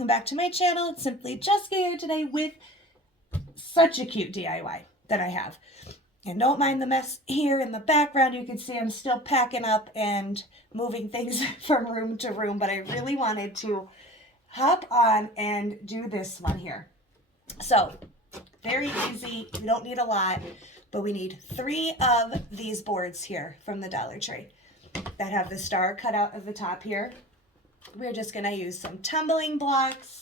welcome back to my channel. It's simply Jessica here today with such a cute DIY that I have. And don't mind the mess here in the background. You can see I'm still packing up and moving things from room to room, but I really wanted to hop on and do this one here. So, very easy. We don't need a lot, but we need 3 of these boards here from the Dollar Tree that have the star cut out of the top here. We're just going to use some tumbling blocks.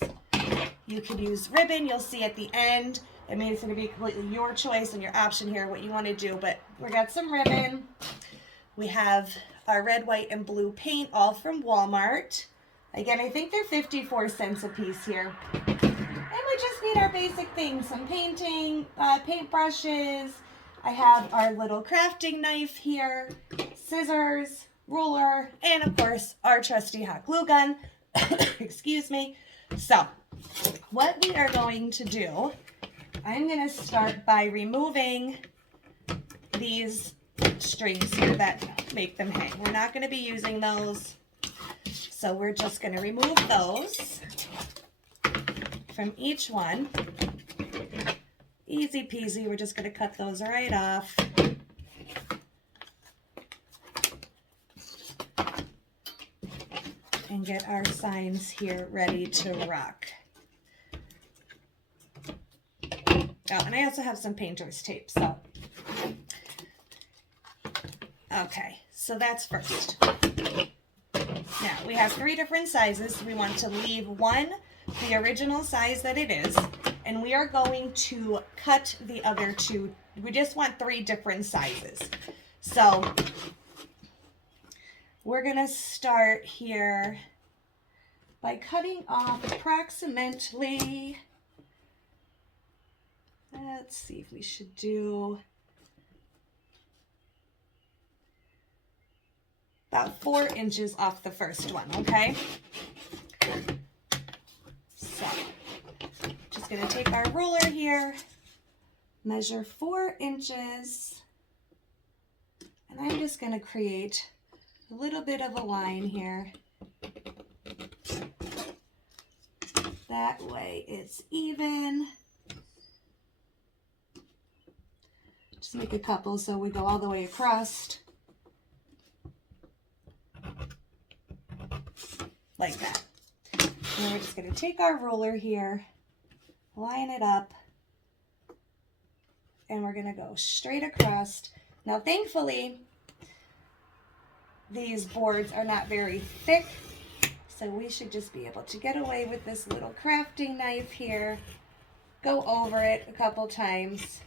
You could use ribbon. You'll see at the end. I mean, it's going to be completely your choice and your option here what you want to do, but we got some ribbon. We have our red, white, and blue paint, all from Walmart. Again, I think they're 54 cents a piece here. And we just need our basic things, some painting, paint brushes. I have our little crafting knife here, scissors, ruler, and of course, our trusty hot glue gun. Excuse me. So, what we are going to do, I'm going to start by removing these strings here that make them hang. We're not going to be using those, so we're just going to remove those from each one. Easy peasy, we're just going to cut those right off. And get our signs here ready to rock. Oh, and I also have some painter's tape, so. Okay, so that's first. Now, we have 3 different sizes. We want to leave one the original size that it is, and we are going to cut the other 2. We just want 3 different sizes. So, we're going to start here by cutting off approximately, let's see if we should do about 4 inches off the first one, okay? So, just going to take our ruler here, measure 4 inches, and I'm just going to create a little bit of a line here. That way it's even. Just make a couple so we go all the way across. Like that. And then we're just going to take our ruler here, line it up, and we're going to go straight across. Now, thankfully, these boards are not very thick, so we should just be able to get away with this little crafting knife here. Go over it a couple times,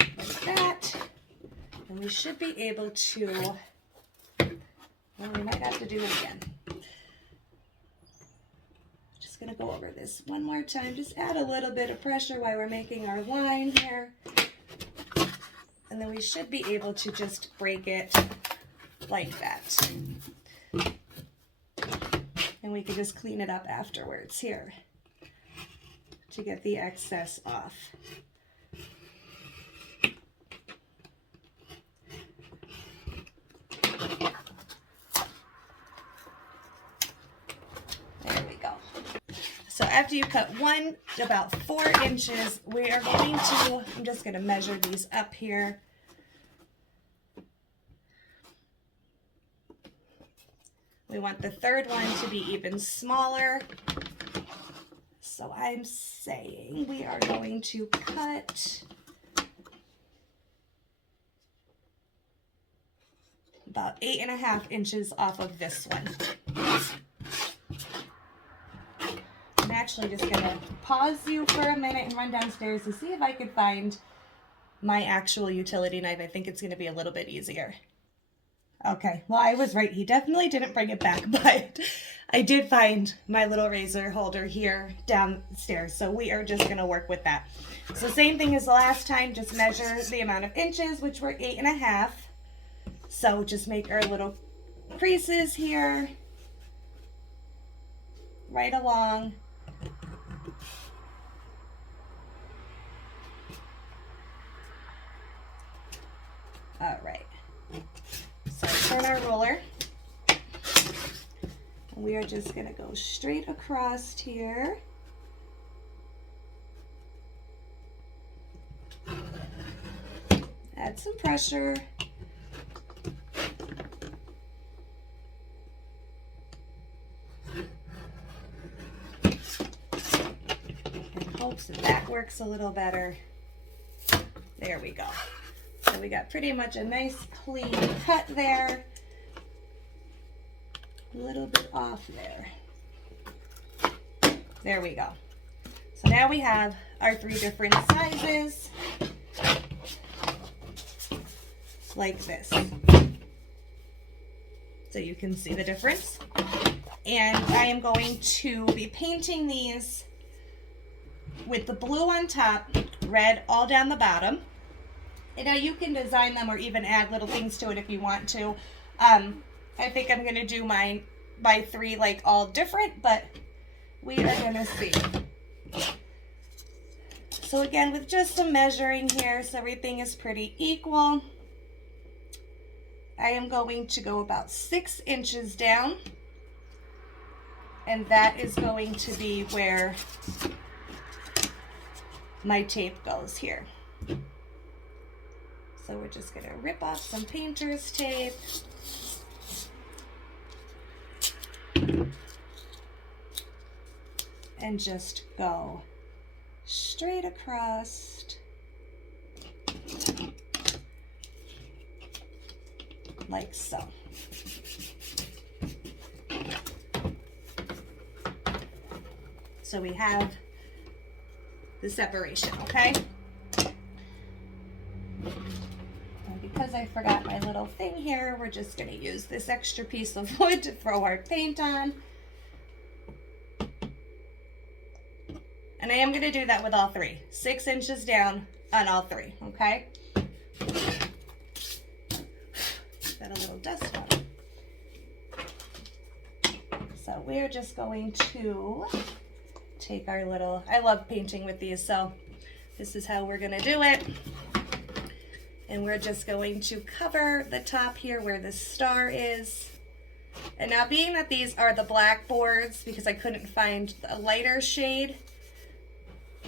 like that, and we should be able to, well, we might have to do it again. Just gonna go over this one more time, just add a little bit of pressure while we're making our line here. And then we should be able to just break it like that. And we can just clean it up afterwards here to get the excess off. There we go. So after you cut one, about 4 inches, we are going to, I'm just going to measure these up here. We want the third one to be even smaller. So I'm saying we are going to cut about 8.5 inches off of this one. I'm actually just going to pause you for a minute and run downstairs to see if I could find my actual utility knife. I think it's going to be a little bit easier. Okay, well, I was right. He definitely didn't bring it back, but I did find my little razor holder here downstairs, so we are just going to work with that. So same thing as the last time, just measure the amount of inches, which were 8.5. So just make our little creases here, right along. All right. So turn our ruler. We are just going to go straight across here. Add some pressure. And hopes that works a little better. There we go. So we got pretty much a nice clean cut there. A little bit off there. There we go. So now we have our 3 different sizes, like this. So you can see the difference. And I am going to be painting these with the blue on top, red all down the bottom. And now you can design them or even add little things to it if you want to. I think I'm going to do mine by 3 like all different, but we are going to see. So again, with just some measuring here, so everything is pretty equal, I am going to go about 6 inches down, and that is going to be where my tape goes here. So we're just going to rip off some painter's tape. And just go straight across, like so. So we have the separation, okay? And because I forgot my little thing here, we're just going to use this extra piece of wood to throw our paint on. And I am going to do that with all 3. 6 inches down on all 3, okay? Got a little dust on it. So we're just going to take our little, I love painting with these, so this is how we're going to do it. And we're just going to cover the top here where the star is. And now being that these are the black boards, because I couldn't find a lighter shade,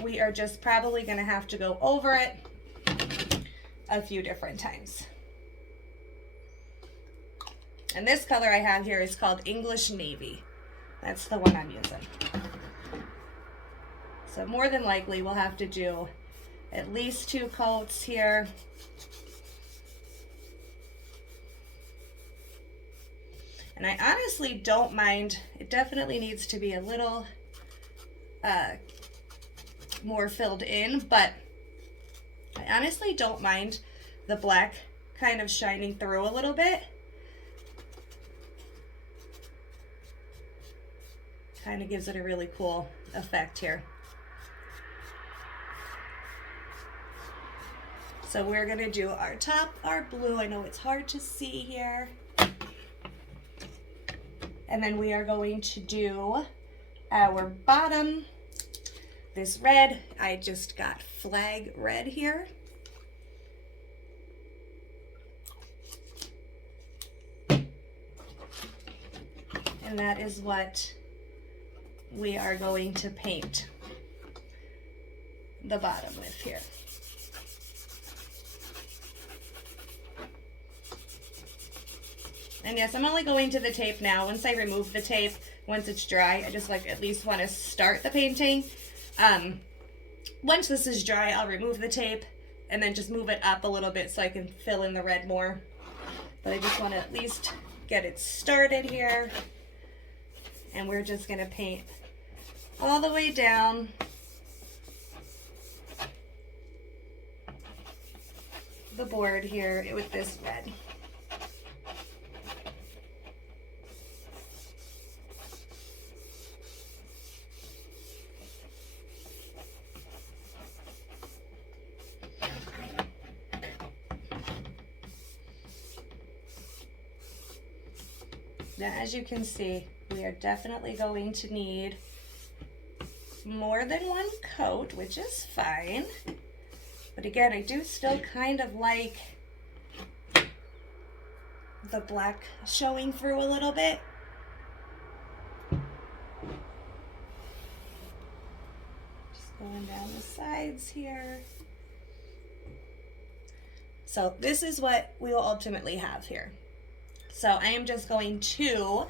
we are just probably going to have to go over it a few different times. And this color I have here is called English Navy. That's the one I'm using. So more than likely we'll have to do at least 2 coats here. And I honestly don't mind. It definitely needs to be a little more filled in, but I honestly don't mind the black kind of shining through a little bit. Kind of gives it a really cool effect here. So we're going to do our top, our blue. I know it's hard to see here. And then we are going to do our bottom. This red, I just got flag red here. And that is what we are going to paint the bottom with here. And yes, I'm only going to the tape now. Once I remove the tape, once it's dry, I just like at least want to start the painting. Once this is dry, I'll remove the tape and then just move it up a little bit so I can fill in the red more. But I just want to at least get it started here. And we're just going to paint all the way down. The board here with this red. Now, as you can see, we are definitely going to need more than 1 coat, which is fine. But again, I do still kind of like the black showing through a little bit. Just going down the sides here. So this is what we will ultimately have here. So I am just going to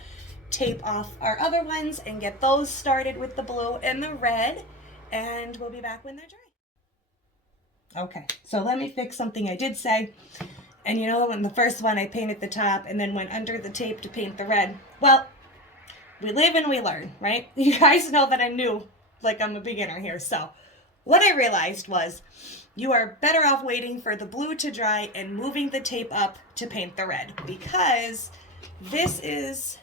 tape off our other ones and get those started with the blue and the red, and we'll be back when they're dry. Okay, so let me fix something I did say. And you know, in the first one I painted the top and then went under the tape to paint the red. Well, we live and we learn, right? You guys know that I'm new, like I'm a beginner here. So what I realized was you are better off waiting for the blue to dry and moving the tape up to paint the red, because this is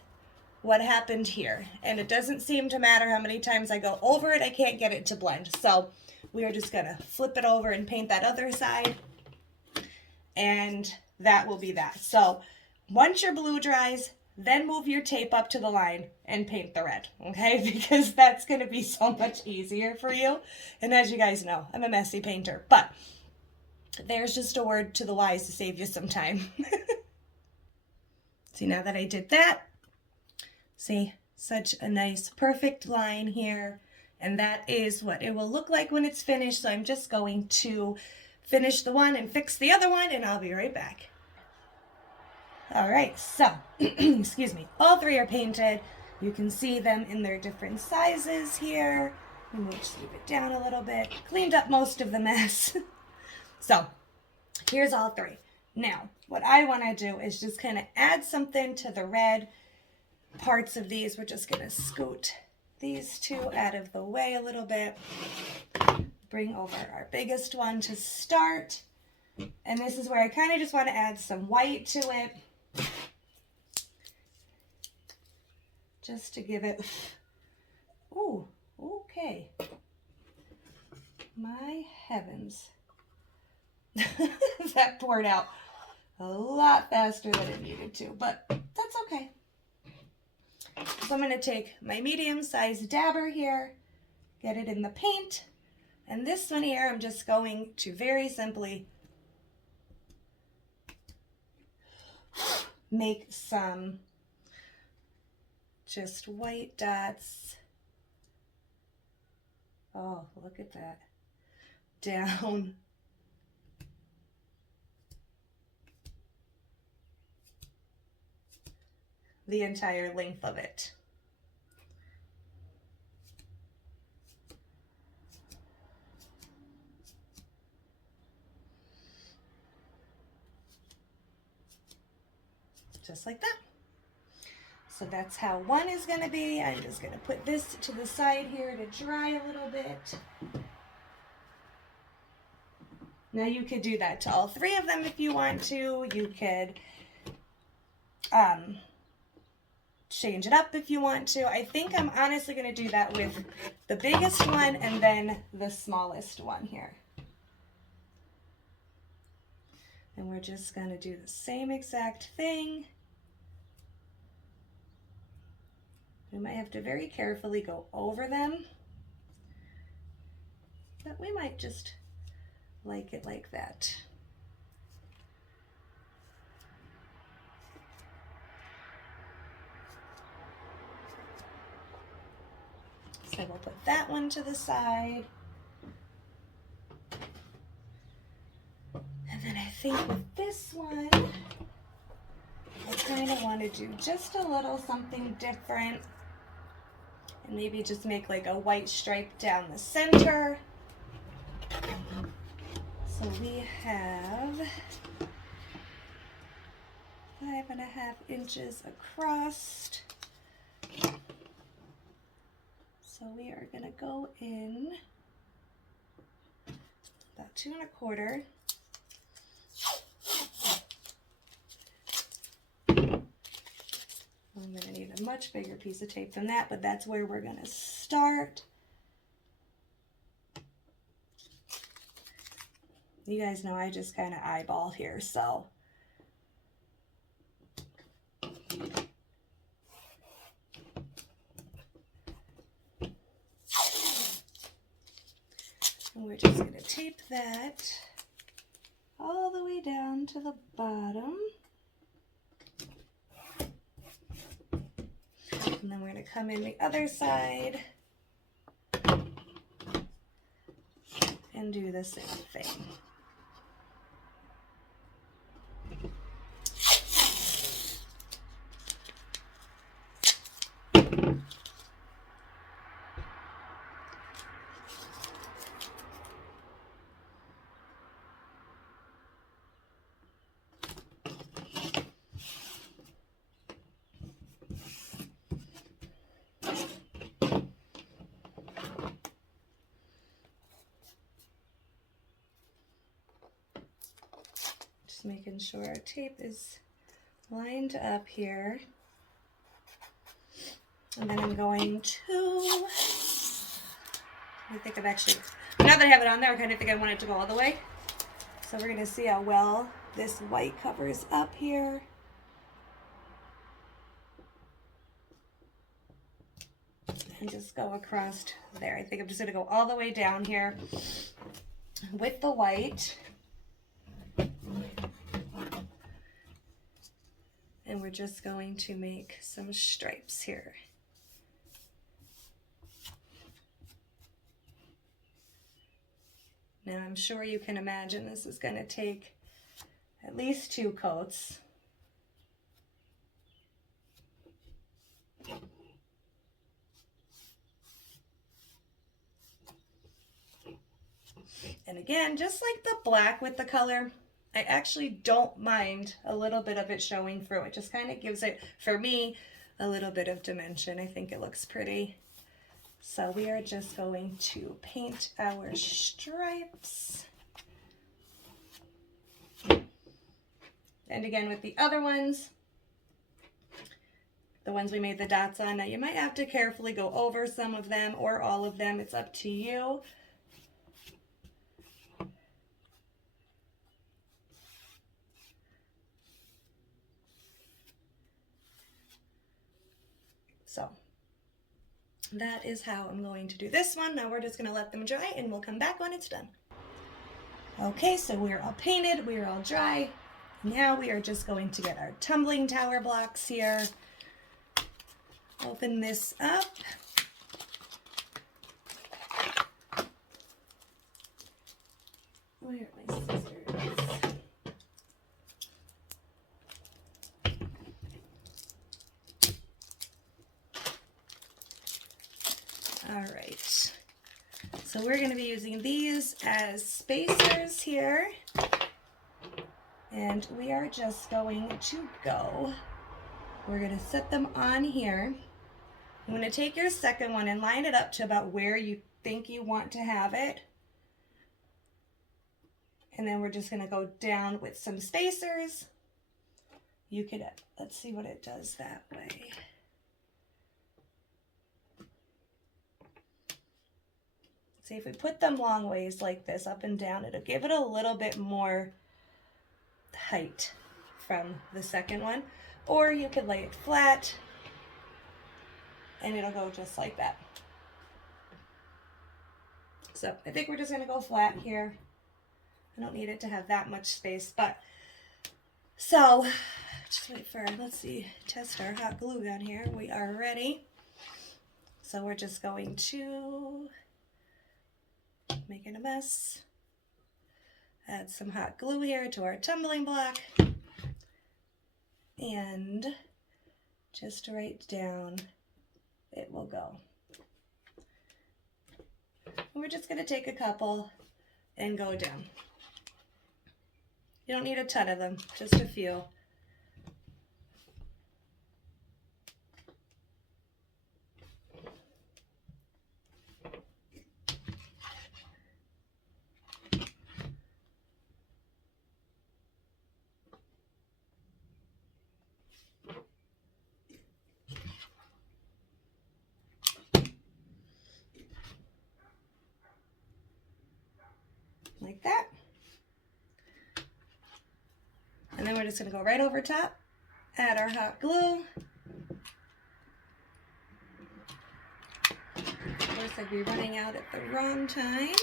what happened here. And it doesn't seem to matter how many times I go over it, I can't get it to blend. So we are just gonna flip it over and paint that other side, and that will be that. So once your blue dries, then move your tape up to the line and paint the red, okay? Because that's gonna be so much easier for you. And as you guys know, I'm a messy painter, but there's just a word to the wise to save you some time. See, now that I did that, see, such a nice, perfect line here. And that is what it will look like when it's finished. So I'm just going to finish the one and fix the other one, and I'll be right back. All right, so, excuse me, all three are painted. You can see them in their different sizes here. And we'll just move it down a little bit. Cleaned up most of the mess. So, here's all three. Now, what I want to do is just kind of add something to the red parts of these. We're just going to scoot these two out of the way a little bit. Bring over our biggest one to start. And this is where I kind of just want to add some white to it, just to give it, ooh, okay. My heavens. That poured out a lot faster than it needed to, but that's okay. So I'm going to take my medium-sized dabber here, get it in the paint, and this one here I'm just going to very simply make some just white dots. Oh, look at that. Down the entire length of it. Just like that. So that's how one is going to be. I'm just going to put this to the side here to dry a little bit. Now you could do that to all three of them if you want to. You could change it up if you want to. I think I'm honestly going to do that with the biggest one and then the smallest one here. And we're just going to do the same exact thing. We might have to very carefully go over them, but we might just like it like that. So we'll put that one to the side. And then I think with this one, I kind of want to do just a little something different. And maybe just make like a white stripe down the center. So we have 5.5 inches across. So we are going to go in about 2 1/4. I'm going to need a much bigger piece of tape than that, but that's where we're going to start. You guys know I just kind of eyeball here, so. And we're just going to tape that all the way down to the bottom. And then we're going to come in the other side and do the same thing. Just making sure our tape is lined up here. And then I'm going to, I think I've actually, now that I have it on there, I kind of think I want it to go all the way. So we're going to see how well this white covers up here. And just go across there. I think I'm just going to go all the way down here with the white. And we're just going to make some stripes here. Now I'm sure you can imagine this is going to take at least 2 coats. And again, just like the black with the color, I actually don't mind a little bit of it showing through. It just kind of gives it, for me, a little bit of dimension. I think it looks pretty. So we are just going to paint our stripes. And again, with the other ones, the ones we made the dots on, now you might have to carefully go over some of them or all of them. It's up to you. So that is how I'm going to do this one. Now we're just going to let them dry and we'll come back when it's done. Okay, so we're all painted, we're all dry. Now we are just going to get our tumbling tower blocks here. Open this up. Where are my scissors? All right, so we're going to be using these as spacers here, and we are just going to go, we're going to set them on here. I'm going to take your second one and line it up to about where you think you want to have it, and then we're just going to go down with some spacers. You could, let's see what it does that way. See, if we put them long ways like this, up and down, it'll give it a little bit more height from the second one. Or you could lay it flat and it'll go just like that. So I think we're just going to go flat here. I don't need it to have that much space, but so just wait for, let's see, test our hot glue gun here. We are ready. So we're just going to make it a mess. Add some hot glue here to our tumbling block. And just right down it will go. And we're just going to take a couple and go down. You don't need a ton of them, just a few. Like that. And then we're just going to go right over top, add our hot glue. Of course, I'd be running out at the wrong time.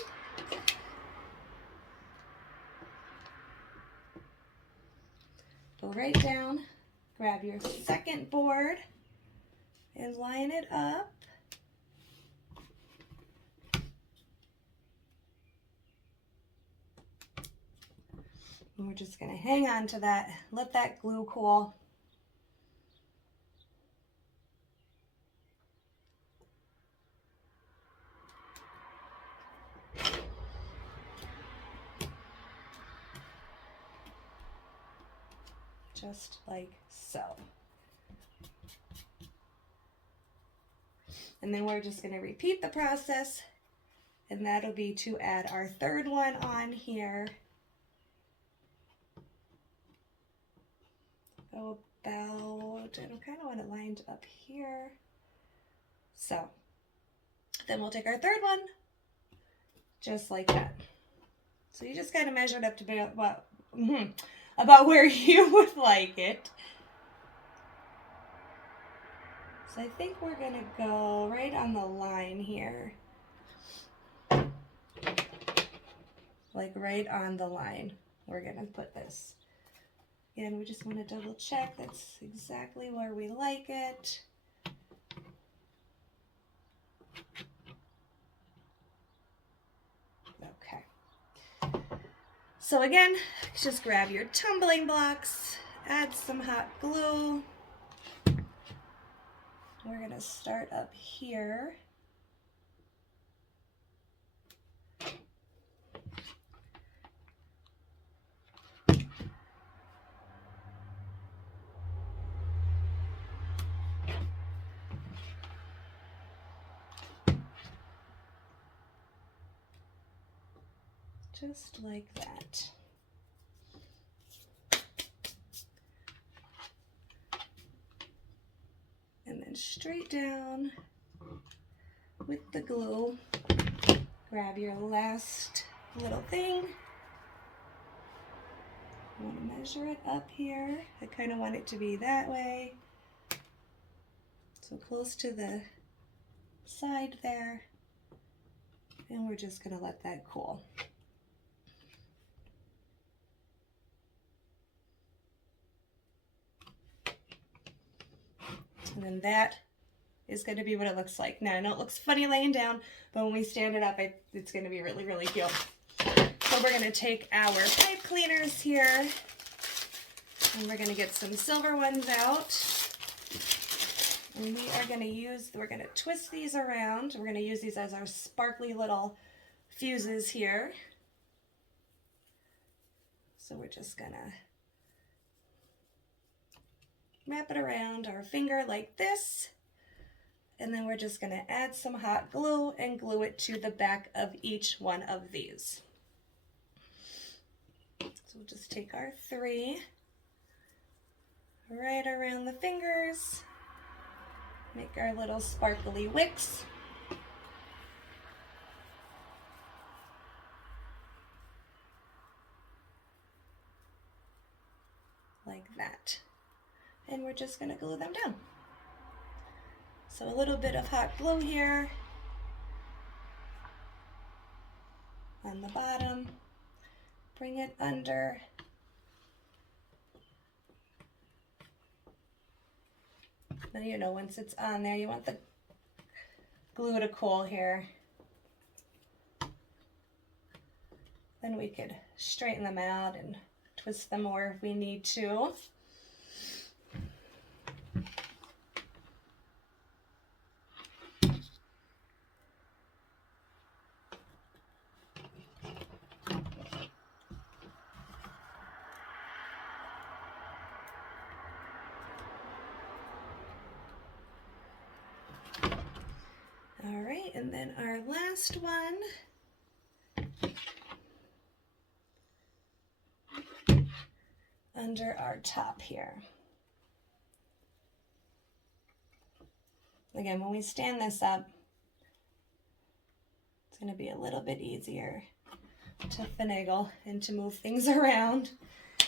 Go right down, grab your second board, and line it up. And we're just going to hang on to that, let that glue cool. Just like so. And then we're just going to repeat the process, and that'll be to add our third one on here. Go about, I kind of want it lined up here. So then we'll take our third one, just like that. So you just kind of measure it up to be about where you would like it. So I think we're gonna go right on the line here. Like right on the line, we're gonna put this. And we just want to double check that's exactly where we like it. Okay. So again, just grab your tumbling blocks, add some hot glue. We're going to start up here. Just like that. And then straight down with the glue, grab your last little thing. I want to measure it up here. I kind of want it to be that way. So close to the side there. And we're just going to let that cool. And then that is going to be what it looks like. Now, I know it looks funny laying down, but when we stand it up, it's going to be really, really cute. So we're going to take our pipe cleaners here, and we're going to get some silver ones out. And we're going to twist these around. We're going to use these as our sparkly little fuses here. So we're just going to wrap it around our finger like this, and then we're just going to add some hot glue and glue it to the back of each one of these. So we'll just take our 3 right around the fingers, make our little sparkly wicks. Like that. And we're just going to glue them down. So a little bit of hot glue here on the bottom. Bring it under. Now, you know, once it's on there, you want the glue to cool here. Then we could straighten them out and twist them more if we need to. All right, and then our last one. Under our top here. Again, when we stand this up, it's going to be a little bit easier to finagle and to move things around.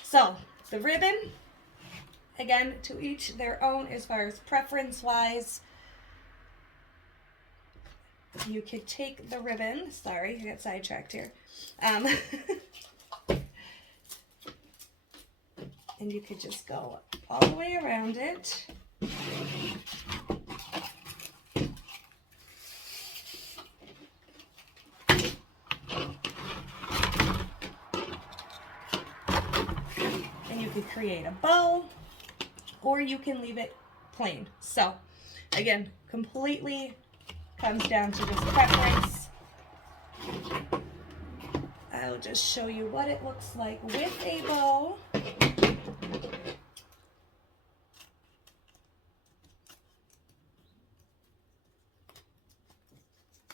So the ribbon, again, to each their own as far as preference-wise. You could take the ribbon, sorry, I got sidetracked here. And you could just go all the way around it. create a bow, or you can leave it plain. So again, completely comes down to just preference. I'll just show you what it looks like with a bow.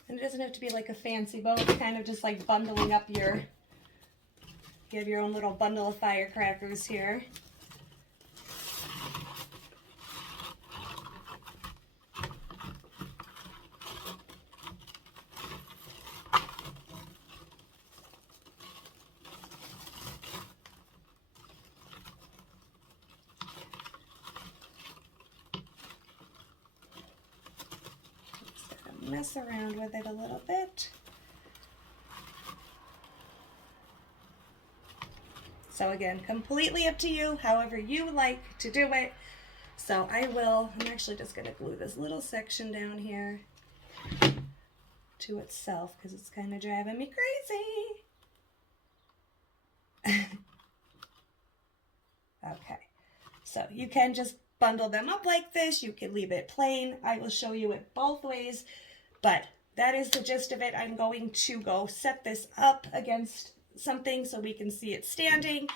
And it doesn't have to be like a fancy bow. It's kind of just like bundling up you have your own little bundle of firecrackers here. Mess around with it a little bit. So again, completely up to you, however you like to do it. So I'm actually just going to glue this little section down here to itself because it's kind of driving me crazy. Okay, so you can just bundle them up like this. You can leave it plain. I will show you it both ways. But that is the gist of it. I'm going to go set this up against something so we can see it standing.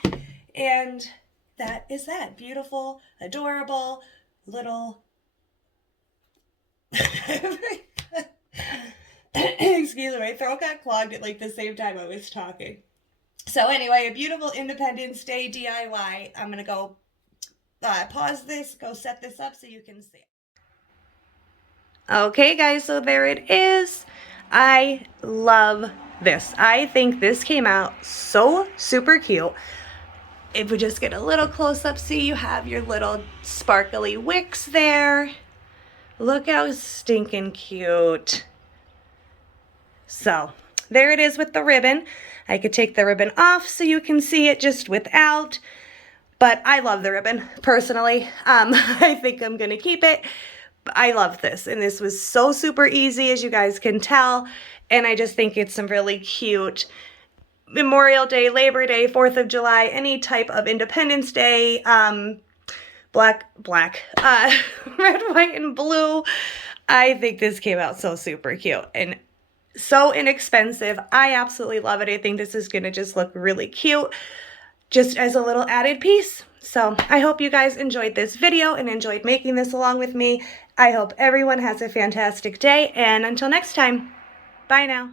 And that is that. Beautiful, adorable, little... Excuse me, my throat got clogged at like the same time I was talking. So anyway, a beautiful Independence Day DIY. I'm going to go pause this, go set this up so you can see it. Okay guys, so there it is. I love this. I think this came out so super cute. If we just get a little close up, see you have your little sparkly wicks there. Look how stinking cute. So there it is with the ribbon. I could take the ribbon off so you can see it just without, but I love the ribbon personally. I think I'm gonna keep it. I love this, and this was so super easy, as you guys can tell, and I just think it's some really cute Memorial Day, Labor Day, 4th of July, any type of Independence Day, red, white, and blue. I think this came out so super cute and so inexpensive. I absolutely love it. I think this is gonna just look really cute just as a little added piece. So I hope you guys enjoyed this video and enjoyed making this along with me. I hope everyone has a fantastic day, and until next time, bye now.